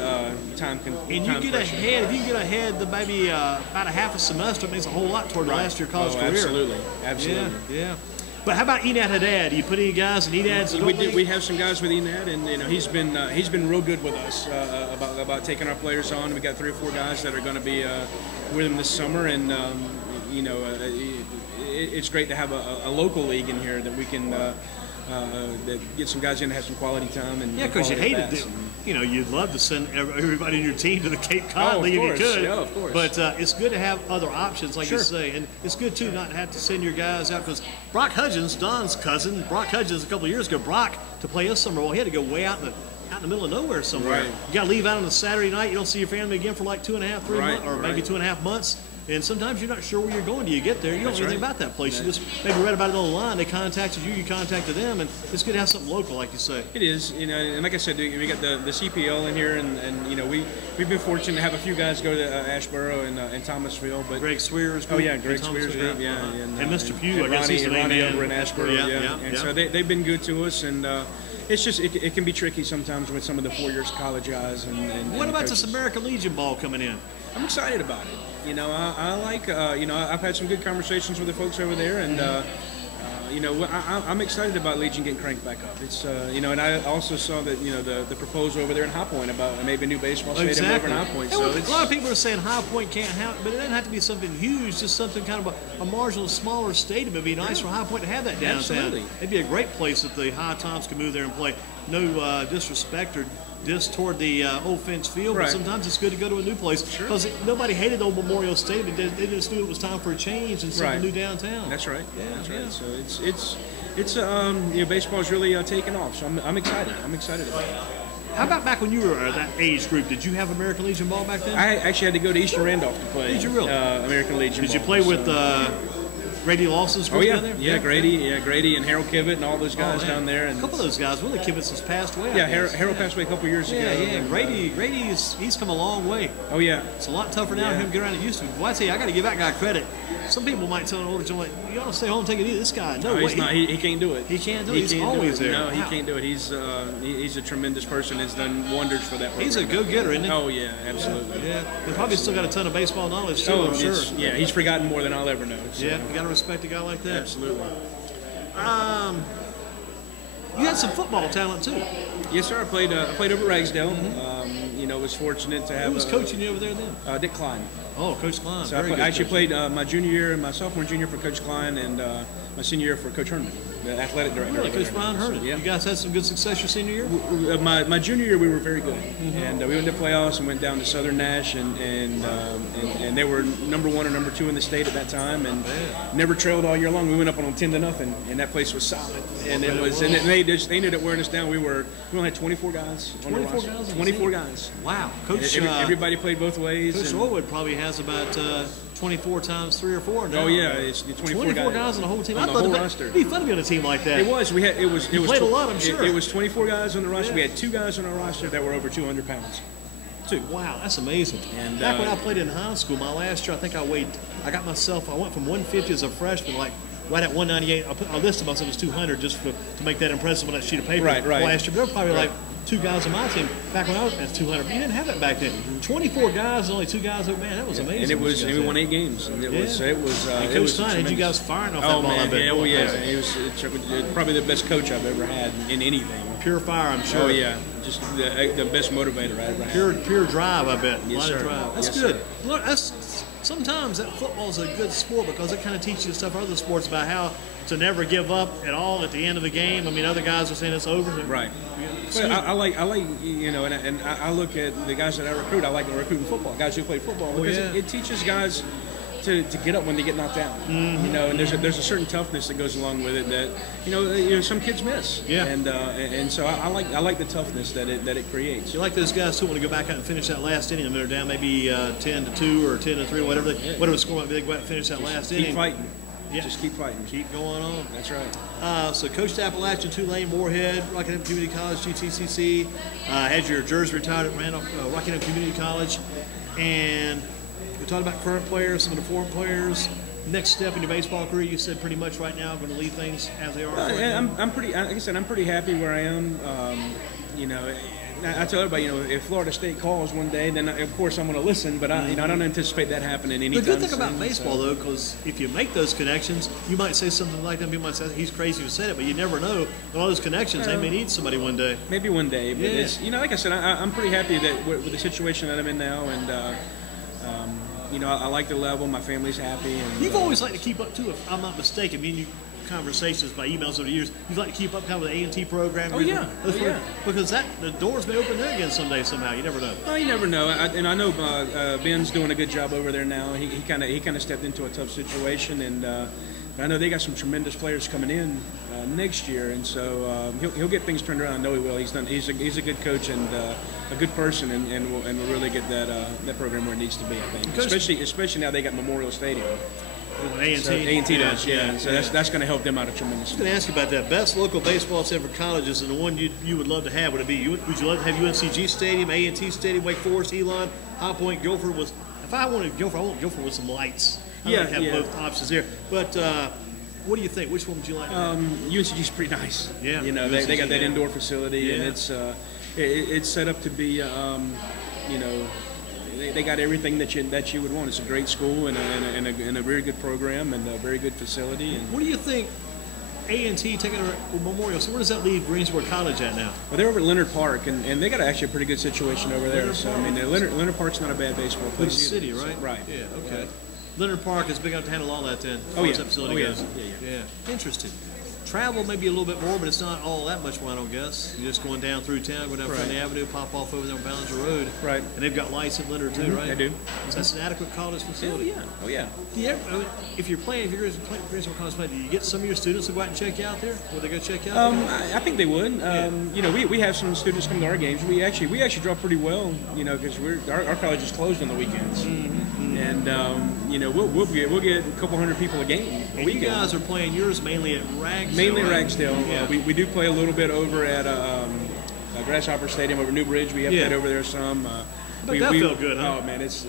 time consuming. And you get ahead. If you can get ahead, maybe about a half a semester, it means a whole lot toward the last year of college career. Absolutely. Yeah. But how about Enad Haddad? Do you put any guys in Enad's? We have some guys with Enad, and you know he's been real good with us about taking our players on. We got 3 or 4 guys that are going to be with him this summer, and it's great to have a local league in here that we can that get some guys in to have some quality time. And because you hate it. You'd love to send everybody in your team to the Cape Cod League if you could. Yeah, of course. But it's good to have other options, like you say. And it's good, too, not to have to send your guys out. Because Brock Hudgens, Don's cousin, Brock Hudgens, a couple of years ago, to play his summer ball, he had to go way out in the middle of nowhere somewhere. Right. You got to leave out on a Saturday night. You don't see your family again for like 2.5, 3 months, or maybe 2.5 months. And sometimes you're not sure where you're going. Do you get there? You don't know anything about that place. You just maybe read about it online. They contacted you. You contacted them, and it's good to have something local, like you say. It is, and like I said, we got the CPL in here, and we've been fortunate to have a few guys go to Asheboro and Thomasville. But Greg Swears. Greg Swears group, and Mr. Pugh, I guess he's the Ronnie main over in Asheboro, and so they've been good to us, and it's just it can be tricky sometimes with some of the 4-year college guys. And what about this American Legion ball coming in? I'm excited about it. I like, I've had some good conversations with the folks over there, and, I'm excited about Legion getting cranked back up. It's, and I also saw that, the proposal over there in High Point about maybe a new baseball stadium over in High Point. So a lot of people are saying High Point can't have it, but it doesn't have to be something huge, just something kind of a marginal, smaller stadium. It'd be nice for High Point to have that downtown. Absolutely. It'd be a great place if the High Toms could move there and play. No disrespect or toward the old fence field, but sometimes it's good to go to a new place because nobody hated old Memorial Stadium. They just knew it was time for a change and something new downtown. That's right. That's right. So it's baseball's really taken off. So I'm excited. I'm excited about it. How about back when you were that age group? Did you have American Legion ball back then? I actually had to go to Eastern Randolph to play. Did you really? American Legion. Did you play with Grady Lawson's Oh yeah, down there? yeah, Grady and Harold Kivett and all those guys down there. And a couple of those guys. Willie Kivett's has passed away. Yeah, Harold passed away a couple of years ago. Yeah. He's come a long way. Oh yeah, it's a lot tougher now for him to get around than it used to. Well, I tell you, I got to give that guy credit. Some people might tell an older gentleman, "You ought to stay home and take it easy." This guy, no way. He's not. He can't do it. He can't do it. He's always there. No, he can't do it. He's a tremendous person. Has done wonders for that program. He's a go-getter, isn't he? Oh yeah, absolutely. Yeah, he's probably still got a ton of baseball knowledge too. I'm sure. Yeah, he's forgotten more than I'll ever know. So. Yeah, you got to respect a guy like that. Absolutely. You had some football talent too. Yes, sir. I played over Ragsdale. Was fortunate to have. Who was coaching you over there then? Dick Klein. Oh, Coach Klein. So I actually played my junior year, my sophomore and junior for Coach Klein, and my senior year for Coach Herman, the athletic director. Really, Coach Brian Herman. Yeah. You guys had some good success your senior year? My junior year, we were very good, and we went to playoffs and went down to Southern Nash, and they were number 1 or number 2 in the state at that time, and never trailed all year long. We went up on them 10-0, and that place was solid. And it was, and they ended up wearing us down. We only had 24 guys. 24 guys. 24 guys. Wow, Coach. Everybody played both ways. Coach Rowood probably has about 24 times 3 or 4 now. Oh yeah, it's 24 guys on the whole team. On the whole roster. It'd be fun to be on a team like that. It was. You played a lot, I'm sure. It was 24 guys on the roster. We had 2 guys on our roster that were over 200 pounds. 2. Wow, that's amazing. And back when I played in high school, my last year, I think I went from 150 as a freshman, like right at 198. I listed myself as 200 just to make that impressive on that sheet of paper. Right. Last year, there were probably like 2 guys on my team back when I was at 200. But you didn't have that back then. 24 guys, and only 2 guys. Man, that was amazing. And we won 8 games. And it was. And Coach Stein had you guys firing off that ball. Man, I bet. He was probably the best coach I've ever had in anything. Pure fire, I'm sure. Oh yeah, just the best motivator I ever had. Pure drive, I bet. Yes, sir. Drive. That's yes, good. Sir. Look, sometimes that football's a good sport because it kind of teaches you stuff other sports about how to never give up at all at the end of the game. I mean, other guys are saying it's over. Right. Well, I like and I look at the guys that I recruit. I like to recruit in football, guys who play football, because it teaches guys to get up when they get knocked down. And there's a certain toughness that goes along with it that some kids miss. Yeah. And so I like the toughness that it creates. You like those guys who want to go back out and finish that last inning. I mean, they're down maybe 10-2 or 10-3, whatever the score might be. They go out and finish that last inning. Keep fighting. Yeah. Just keep fighting. Keep going on. That's right. So coached Appalachian, Tulane, Moorhead, Rockingham Community College, GTCC. Had your jersey retired at Rockingham Community College. And we talked about current players, some of the former players. Next step in your baseball career, you said pretty much right now, going to leave things as they are. I'm pretty. Like I said, I'm pretty happy where I am. I tell everybody, if Florida State calls one day, then of course I'm going to listen. But I don't anticipate that happening anytime soon. The good thing about baseball, though, because if you make those connections, you might say something like that. People might say he's crazy who said it, but you never know. All those connections, they may need somebody one day. Maybe one day. But it's, like I said, I'm pretty happy that with the situation that I'm in now, and I like the level. My family's happy. And you've always liked to keep up too, if I'm not mistaken. Conversations by emails over the years. You'd like to keep up kind of with the A&T program. Because the doors may open there again someday somehow. You never know. Oh, you never know. And I know Ben's doing a good job over there now. He kind of stepped into a tough situation, and I know they got some tremendous players coming in next year, and so he'll get things turned around. I know he will. He's a good coach and a good person, and will really get that program where it needs to be. I think, especially now they got Memorial Stadium. A&T does, yeah. So that's going to help them out a tremendous. I was going to ask you about that. Best local baseball center for colleges, and the one you would love to have, would it be? Would you love to have UNCG Stadium, A&T Stadium, Wake Forest, Elon, High Point, Guilford? If I wanted Guilford, I want Guilford with some lights. I would have both options there. But what do you think? Which one would you like? UNCG's pretty nice. Yeah. They got that indoor facility, and it's set up to be, They got everything that you would want. It's a great school and a very good program and a very good facility. And what do you think? A&T taking a Memorial. So where does that leave Greensboro College at now? Well, they're over at Leonard Park, and they got actually a pretty good situation over there. Leonard Park's not a bad baseball place. Good city, right? Right. Yeah. Okay. Leonard Park is big enough to handle all that then. That facility goes. Yeah. Interesting. Travel maybe a little bit more, but it's not all that much more, I don't guess. You're just going down through town, go down Friendly Avenue, pop off over there on Ballinger Road. Right. And they've got lights at Leonard too, right? They do. So that's an adequate college facility. Oh yeah. If you're Greensboro College playing, do you get some of your students to go out and check you out there? Would they go check you out? I think they would. We have some students come to our games. We actually draw pretty well, because our college is closed on the weekends. and you know, we'll get a couple hundred people a game. And you guys are playing yours mainly at Ragsdale. Mainly right? Ragsdale. Yeah. We do play a little bit over at Grasshopper Stadium over New Bridge. We have played over there some. But that felt good, huh? Oh man, it's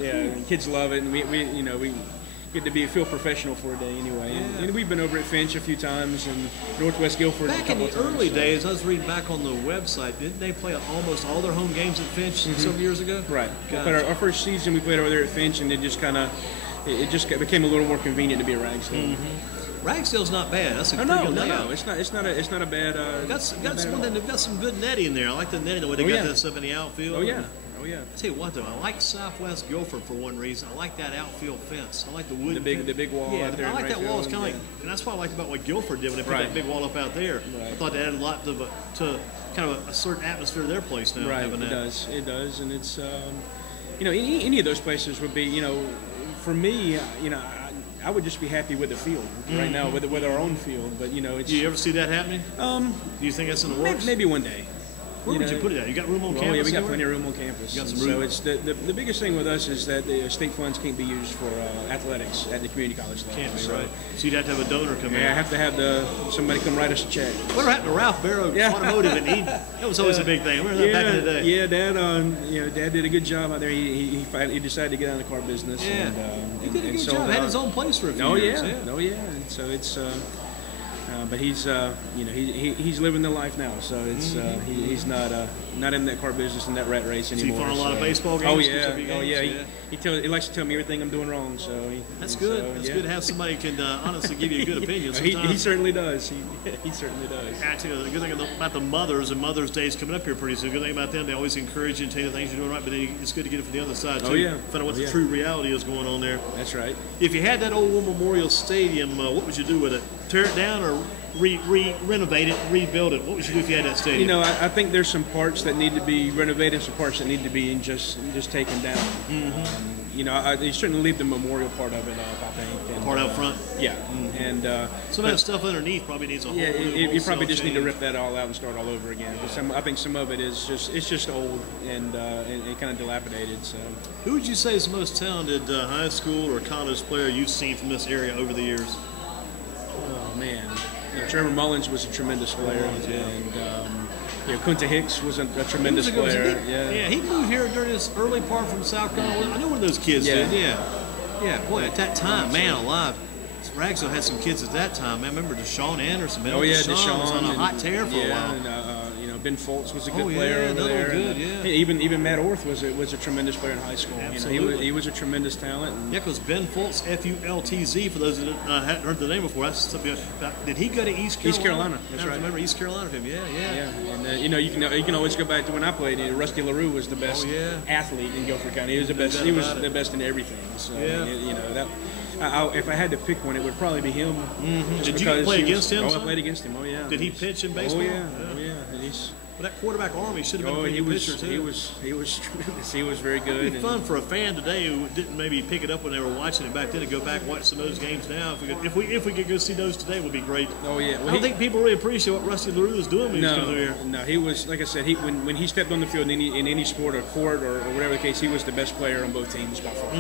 kids love it, and we get to feel professional for a day anyway. Yeah. And we've been over at Finch a few times, and Northwest Guilford a back couple in of the times. early days, I was reading back on the website. Didn't they play almost all their home games at Finch several years ago? Right. Gotcha. But our first season we played over there at Finch, and it just became a little more convenient to be at Ragsdale. Ragsdale's not bad. That's a pretty good layout. No, it's not a bad. They've got some good netting in there. I like the netting the way they got that stuff in the outfield. Oh yeah. I tell you what, though, I like Southwest Guilford for one reason. I like that outfield fence. I like the wood. The big wall out there. I like that wall. It's kind of yeah. like, and that's what I liked about what Guilford did when they put that big wall up out there. Right. I thought they added a lot to kind of a certain atmosphere to their place now. Right, having it that. does, and it's any of those places would be for me I would just be happy with the field right now with our own field, but it's. Do you ever see that happening? Do you think that's in the works? Maybe one day. Where would you put it at? You got room on campus? Oh yeah, we got anywhere? plenty of room on campus. You got some So room. it's the biggest thing with us is that the state funds can't be used for athletics at the community college level. Can't be, So, right? So you'd have to have a donor come in. Yeah, I have to have somebody come write us a check. Whatever happened to Ralph Barrow Automotive in Eden? That was always a big thing. Remember that back in the day? Yeah, Dad did a good job out there. He decided to get out of the car business. Yeah, and, he did a good sold job. Had out. his own place for a few years. And so it's. But he's he's living the life now, so it's he's not in that car business and that rat race anymore. So you found a lot of baseball games? Oh yeah. He likes to tell me everything I'm doing wrong. So that's good. It's good to have somebody who can honestly give you a good opinion. He certainly does. He certainly does. Actually, the good thing about the mothers and Mother's Day is coming up here pretty soon. The good thing about them, they always encourage you and tell you the things you're doing right, but then it's good to get it from the other side too. Oh yeah. Find out what the true reality is going on there. That's right. If you had that old War Memorial Stadium, what would you do with it? Tear it down or renovate it, rebuild it? What would you do if you had that stadium? I think there's some parts that need to be renovated, some parts that need to be just taken down. You shouldn't leave the memorial part of it up, I think. The part out front? Yeah. And some of that stuff underneath probably needs a whole you probably just need to rip that all out and start all over again. I think some of it is just old and kind of dilapidated. So, who would you say is the most talented high school or college player you've seen from this area over the years? Oh man, Trevor Mullins was a tremendous player, and Kunta Hicks was a tremendous player. He moved here during his early part from South Carolina. I know one of those kids did. Yeah. Boy, at that time, man alive. Ragsdale had some kids at that time. Man, I remember Deshaun Anderson. Man, Deshaun was on a hot tear for a while. And, Ben Foltz was a good player over there. Even Matt Orth was a tremendous player in high school. Absolutely. He was a tremendous talent. Yeah, because Ben Foltz, Fultz, for those that hadn't heard the name before, that's something. Did he go to East Carolina? East Carolina, that's right. I remember East Carolina from him. Yeah. And you can always go back to when I played. Rusty LaRue was the best athlete in Guilford County. He was the best. He was the best in everything. So that. If I had to pick one, it would probably be him. Did you play against him? Oh, I played against him. Oh yeah. Did he pitch in baseball? Oh yeah. And that quarterback arm, he should have been a pretty good pitcher too. He was tremendous. He was very good. It'd be fun for a fan today who didn't maybe pick it up when they were watching it back then to go back and watch some of those games now. If we could go see those today, it would be great. Oh yeah. Well, I don't think people really appreciate what Rusty LaRue was doing when he was coming through here. No, he was, like I said, when he stepped on the field in any sport or court or whatever the case, he was the best player on both teams by far.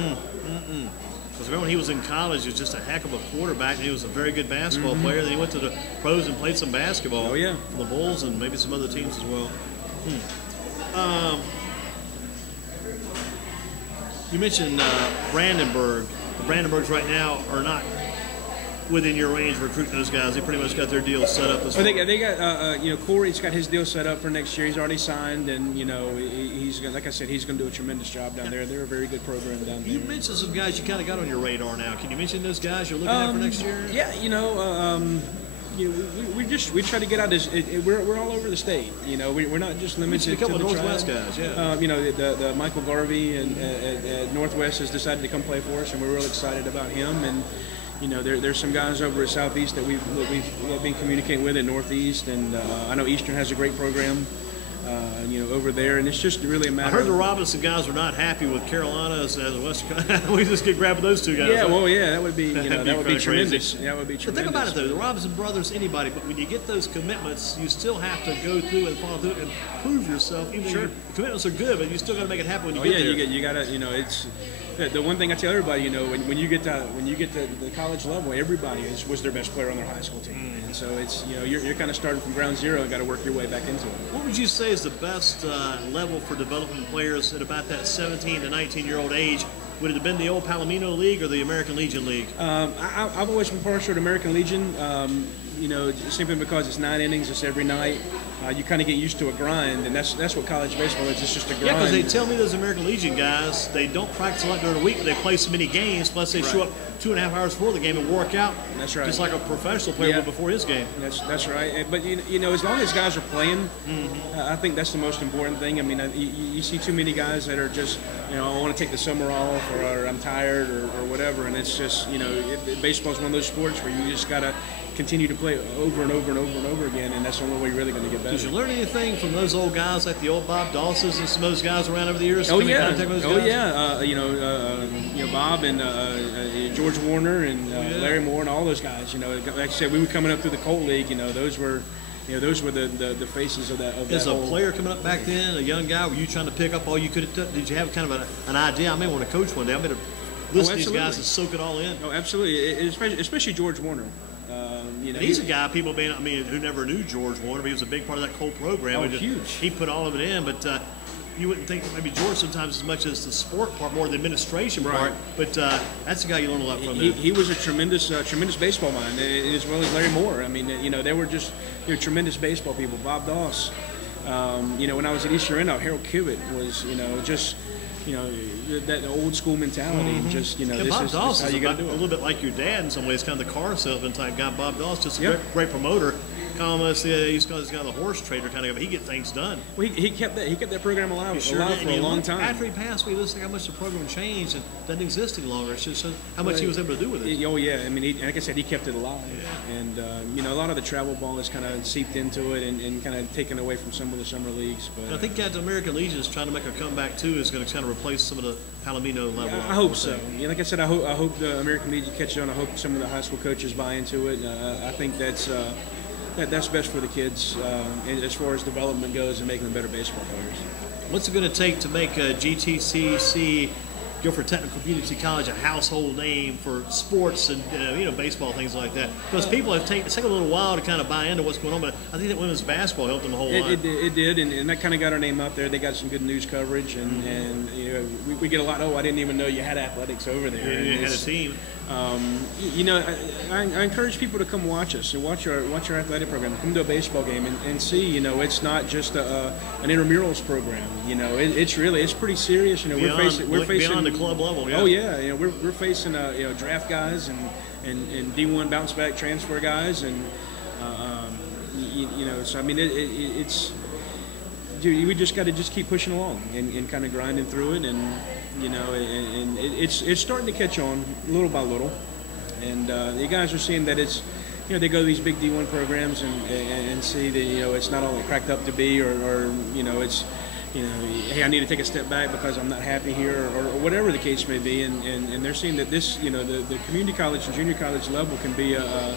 Because remember when he was in college, he was just a heck of a quarterback, and he was a very good basketball player. Then he went to the pros and played some basketball. Oh yeah. For the Bulls and maybe some other teams as well. You mentioned Brandenburg. The Brandenburgs right now are not within your range of recruiting those guys. They pretty much got their deal set up. They got Corey's got his deal set up for next year. He's already signed, and he's like I said, he's going to do a tremendous job down there. They're a very good program down there. You mentioned some guys you kind of got on your radar now. Can you mention those guys you're looking at for next year? Yeah, we try to get out. We're all over the state. We're not just limited to the Northwest guys. Yeah. The Michael Garvey at Northwest has decided to come play for us, and we're real excited about him. And there's some guys over at Southeast that we've been communicating with at Northeast, and I know Eastern has a great program. over there, and it's just really a matter. I heard the Robinson guys were not happy with Carolina as a Western. We just get grabbing those two guys. Yeah, well, yeah, that would be that would be tremendous. Crazy. That would be tremendous. But think about it though, the Robinson brothers, anybody, but when you get those commitments, you still have to go through and follow through and prove yourself. Even though the commitments are good, but you still got to make it happen when you get there. You got to, it's. The one thing I tell everybody, when you get to the college level, everybody was their best player on their high school team, and so it's you're kind of starting from ground zero and got to work your way back into it. What would you say is the best level for developing players at about that 17 to 19-year-old age? Would it have been the old Palomino League or the American Legion League? I've always been partial to American Legion. Simply because it's 9 innings, it's every night. You kind of get used to a grind, and that's what college baseball is. It's just a grind. Yeah, because they tell me those American Legion guys, they don't practice a lot during the week, but they play so many games, plus they show up 2.5 hours before the game and work out. That's right. Just like a professional player would before his game. That's right. But as long as guys are playing, I think that's the most important thing. I mean, you see too many guys that are just, I want to take the summer off, or I'm tired, or whatever, and it's just, baseball's one of those sports where you just gotta continue to play over and over and over and over again, and that's the only way you're really going to get better. Did you learn anything from those old guys, like the old Bob Dawsons and some of those guys around over the years? Bob and George Warner and Larry Moore and all those guys. Like I said, we were coming up through the Colt League. Those were the faces of that. As a player coming up back then, a young guy, were you trying to pick up all you could have done? Did you have kind of an idea? I may want to coach one day. I'm going to listen to these guys and soak it all in. Oh, absolutely, especially George Warner. He's a guy people who never knew George Warner, but he was a big part of that Colt program. Oh, huge. He put all of it in, but you wouldn't think that maybe George sometimes as much as the sport part, more the administration part. But that's a guy you learn a lot from. He was a tremendous baseball mind, as well as Larry Moore. I mean, they were just tremendous baseball people. Bob Doss. When I was at East Reno, Harold Kibbett was just. That old school mentality, this Bob Doss is how you got to do it. A little bit like your dad in some ways, kind of the car salesman type guy. Bob Doss, just a great promoter. Almost, he's got a horse trader kind of guy. He get things done. Well, he kept that program alive for a long time. After he passed, we listened to how much the program changed and doesn't exist any longer. It's just how much he was able to do with it. Oh yeah, I mean, like I said, he kept it alive. Yeah. And a lot of the travel ball has kind of seeped into it and kind of taken away from some of the summer leagues. But I think that the American Legion is trying to make a comeback too. Is going to kind of replace some of the Palomino level. I hope so. Like I said, I hope the American Legion catches on. I hope some of the high school coaches buy into it. I think that's best for the kids as far as development goes and making them better baseball players. What's it going to take to make GTCC, Guilford Technical Community College, a household name for sports and baseball, things like that? Because people it's taken a little while to kind of buy into what's going on, but I think that women's basketball helped them a whole lot. It did, and that kind of got our name out there. They got some good news coverage, and we get a lot. Oh, I didn't even know you had athletics over there. Yeah, you had a team. I encourage people to come watch us and watch our athletic program. Come to a baseball game and see. It's not just an intramurals program. It's pretty serious. We're facing beyond the club level. Yeah. Oh yeah, we're facing draft guys and D1 bounce back transfer guys, and so I mean it's. We just got to keep pushing along and kind of grinding through it, and it's starting to catch on little by little, and the guys are seeing that it's they go to these big D1 programs and see that it's not all it cracked up to be, or it's hey, I need to take a step back because I'm not happy here, or whatever the case may be, and they're seeing that this the community college and junior college level can be a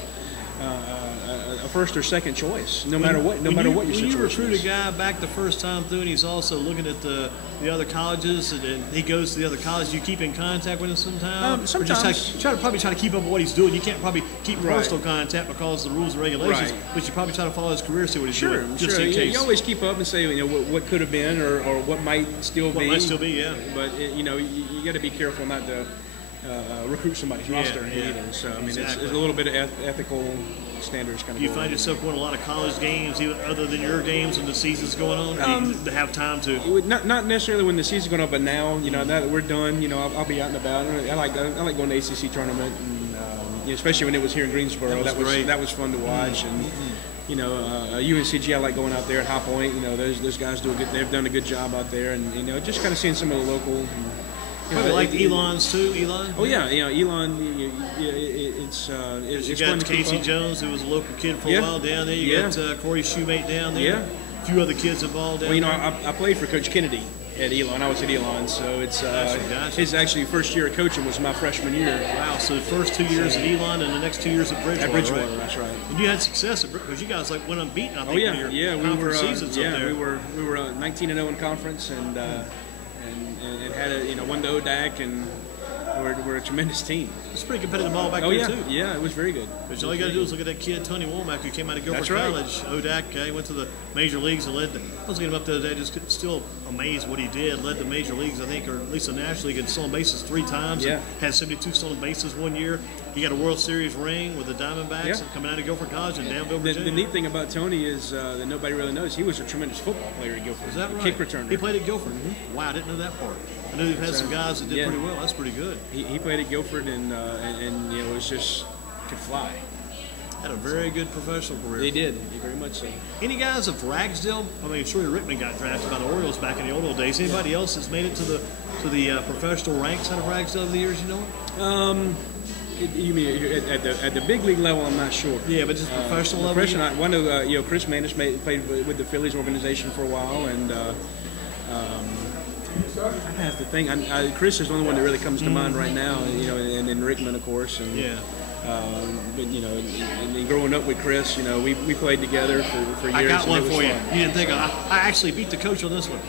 first or second choice, no matter what your situation is. When you recruit a guy back the first time through, and he's also looking at the other colleges, and he goes to the other colleges, you keep in contact with him sometimes? Sometimes. Or just try to keep up with what he's doing. You can't probably keep personal contact because of the rules and regulations, but you probably try to follow his career, see what he's doing. Just in case. You always keep up and say, what could have been, or what might still be. What might still be, yeah. But, you got to be careful not to recruit somebody's roster either. So, I mean, it's a little bit of ethical standards kind of. Do you find yourself going to a lot of college games, even other than your games when the season's going on? To have time to? Not necessarily when the season's going on, but now, now that we're done, I'll be out and about. I like going to ACC tournament, and especially when it was here in Greensboro. That was fun to watch, and UNCG, I like going out there at High Point. Those guys they've done a good job out there, and just kind of seeing some of the local. Probably like Elon's too, Elon? Oh, yeah, Elon, it's you got fun to Casey Jones, who was a local kid for a while down there. You got Corey Shoemate down there. a few other kids involved. Well, you know, I played for Coach Kennedy at Elon. I was at Elon, so it's his actually first year of coaching was my freshman year. Wow, so the first 2 years at Elon and the next 2 years at Bridgewater. At Bridgewater, right? That's right. And you had success because you guys like went unbeaten. I think. Oh yeah, yeah, we were. Seasons up there. we were 19-0 in conference and had won the ODAC and. We're a tremendous team. It's a pretty competitive ball back there, too. Yeah, it was very good. Because all you got to do is look at that kid, Tony Womack, who came out of Guilford College, ODAC. He went to the major leagues and I was looking him up the other day, just still amazed what he did. Led the major leagues, I think, or at least the National League in stolen bases 3 times. Yeah. Had 72 stolen bases one year. He got a World Series ring with the Diamondbacks coming out of Guilford College in Danville, Virginia. The neat thing about Tony is that nobody really knows he was a tremendous football player at Guilford. Is that right? Kick returner. He played at Guilford. Wow, I didn't know that part. I knew they've had some guys that did pretty well. That's pretty good. He played at Guilford and it was just could fly. Had a very good professional career. They did, very much so. Any guys of Ragsdale? I mean, Troy Rickman got drafted by the Orioles back in the old days. Anybody else that's made it to the professional ranks out of Ragsdale over the years? You know? You mean at the big league level? I'm not sure. Yeah, but just professional level. I know Chris Manish played with the Phillies organization for a while, and I have to think. Chris is the only one that really comes to mind right now. You know, and Rickman, of course, and but you know, and growing up with Chris, you know, we played together for years. I got one for you. Fun. You didn't think I actually beat the coach on this one.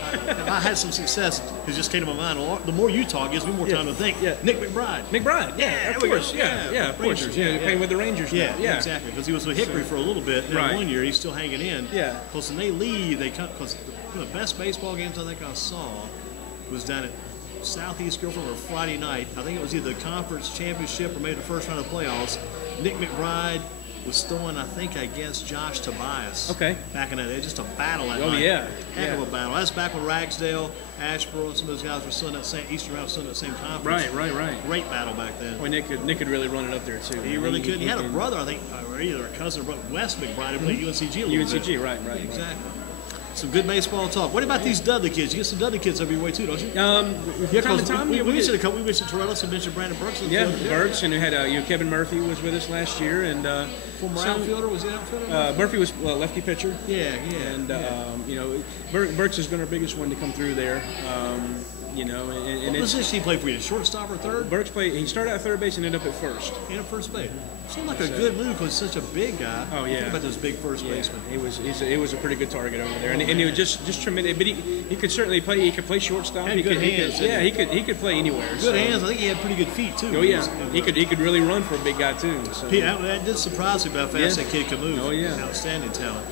I had some success. It just came to my mind. The more you talk, gives me more time to think. Yeah. Nick McBride. Yeah, of course. Yeah, of course. Playing with the Rangers. Yeah, now. Exactly. Because he was with Hickory for a little bit. And one year, he's still hanging in. Yeah. Because when they leave, they come. Because one of the best baseball games I think I saw was down at Southeast Guilford on a Friday night. I think it was either the conference championship or maybe the first round of playoffs. Nick McBride was throwing, I think, against Josh Tobias. Okay. Back in that day, just a battle that night. Oh yeah. Heck of a battle. That's back when Ragsdale, Asheboro, and some of those guys were still in that same Eastern round, still in that same conference. Right. Great battle back then. Well, Nick could really run it up there too. He really could. He had a brother, I think, or either a cousin or brother, Wes McBride, who played UNCG a little bit. UNCG, right. Exactly. Some good baseball talk. What about these Dudley kids? You get some Dudley kids every way too, don't you? We mentioned a couple. We mentioned Terrace and mentioned Brandon Burks. Burks, and we had Kevin Murphy was with us last year, and former outfielder. Was he an outfielder? Murphy was lefty pitcher. Yeah. And Burks has been our biggest one to come through there. What position he played for you? Shortstop or third? Burks played. He started at third base and ended up at first. First base. Seemed like a good move because he's such a big guy. Oh yeah. Think about those big first basemen. He was a pretty good target over there, and he was just tremendous. But he could certainly play. He could play shortstop. He could hands. He could play anywhere. Good hands. I think he had pretty good feet too. Oh yeah. He could really run for a big guy too. So. That did surprise me about how fast that kid could move. Oh yeah. Outstanding talent.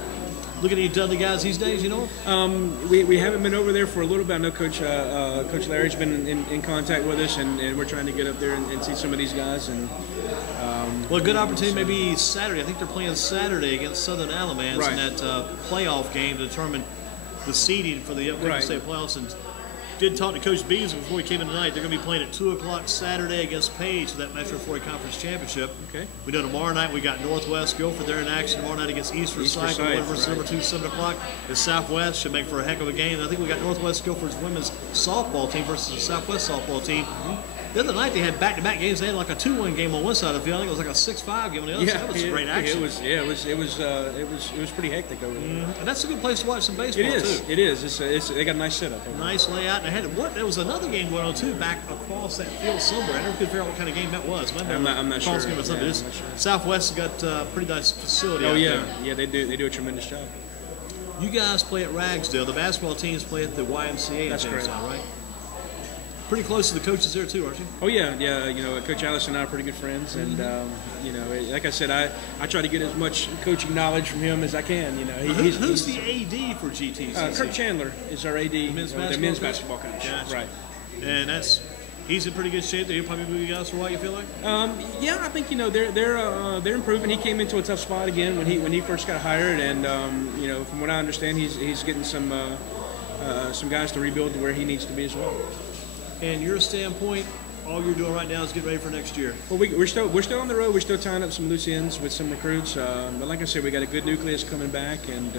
Look at these Dudley guys these days, you know? We haven't been over there for a little bit. I know Coach Larry's been in contact with us, and we're trying to get up there and see some of these guys. And well, a good opportunity maybe Saturday. I think they're playing Saturday against Southern Alamance in that playoff game to determine the seeding for the upcoming state playoffs. And did talk to Coach Beasley before he came in tonight. They're going to be playing at 2 o'clock Saturday against Page for that Metro Florida Conference Championship. Okay. We know tomorrow night we got Northwest Guilford there in action tomorrow night against Eastern Cycle. One versus number 2, 7 o'clock. The Southwest should make for a heck of a game. And I think we got Northwest Guilford's women's softball team versus the Southwest softball team. The other night they had back-to-back games. They had like a 2-1 game on one side of the field. I think it was like a 6-5 game on the other side. That was great action. It was pretty hectic over there. And that's a good place to watch some baseball too. It is. They got a nice setup. Nice layout. And there was another game going on too back across that field somewhere. I never could figure out what kind of game that was. I'm not sure. Southwest got a pretty nice facility. Oh yeah, they do a tremendous job. You guys play at Ragsdale. The basketball teams play at the YMCA. That's correct. Right? Pretty close to the coaches there too, aren't you? Oh yeah. You know, Coach Allison and I are pretty good friends, and like I said, I try to get as much coaching knowledge from him as I can. You know, who's the AD for GTCC? Kirk Chandler is our AD, the men's basketball coach. Gotcha. Right. And he's in pretty good shape. He'll probably move you guys for a while. You feel like? Yeah, I think they're improving. He came into a tough spot again when he first got hired, and from what I understand, he's getting some guys to rebuild to where he needs to be as well. And your standpoint, all you're doing right now is get ready for next year. Well, we're still on the road. We're still tying up some loose ends with some recruits. But like I said, we got a good nucleus coming back, and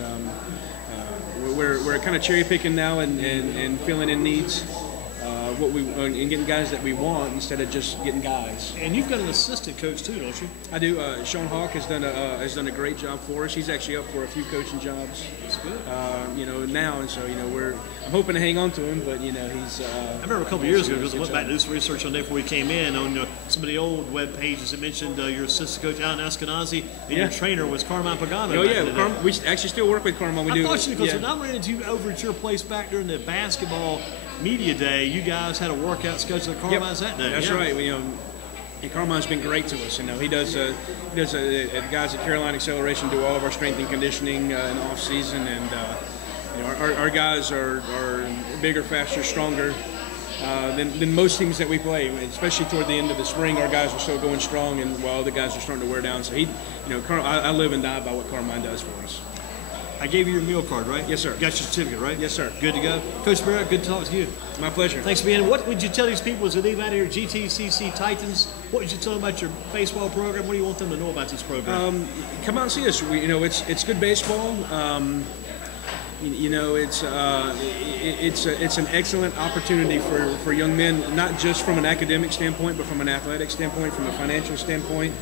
we're kind of cherry picking now and filling in needs. what we and getting guys that we want instead of just getting guys. And you've got an assistant coach too, don't you? I do. Sean Hawk has done a great job for us. He's actually up for a few coaching jobs. That's good. Now, and so I'm hoping to hang on to him, but he's. I remember a couple of years ago because I went back to do some research on day before we came in on some of the old web pages that mentioned your assistant coach Alan Eskenazi and your trainer was Carmine Pagano. Oh yeah, we actually still work with Carmine. I thought you, because when I ran into you over at your place back during the basketball media day, you guys had a workout schedule at Carmine's that day. That's right. And Carmine's been great to us. He does guys at Carolina Acceleration do all of our strength and conditioning in off season, and our guys are bigger, faster, stronger than most teams that we play. Especially toward the end of the spring, our guys are still going strong, and while other guys are starting to wear down. So I live and die by what Carmine does for us. I gave you your meal card, right? Yes, sir. You got your certificate, right? Yes, sir. Good to go. Coach Barrow, good to talk to you. My pleasure. Thanks for being here. What would you tell these people as they leave out here, GTCC Titans? What would you tell them about your baseball program? What do you want them to know about this program? Come out and see us. It's good baseball. It's an excellent opportunity for young men, not just from an academic standpoint, but from an athletic standpoint, from a financial standpoint.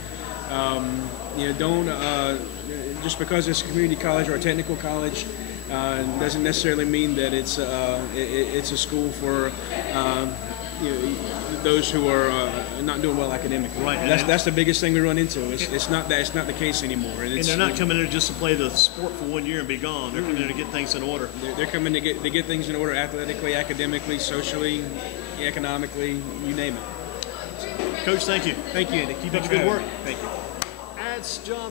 Just because it's a community college or a technical college doesn't necessarily mean that it's a school for those who are not doing well academically. Right. That's the biggest thing we run into. It's not the case anymore. And they're not coming in just to play the sport for 1 year and be gone. They're coming in to get things in order. They're coming to get things in order athletically, academically, socially, economically, you name it. Coach, thank you. Thank you, Andy. Keep up the good work. Thank you. That's John.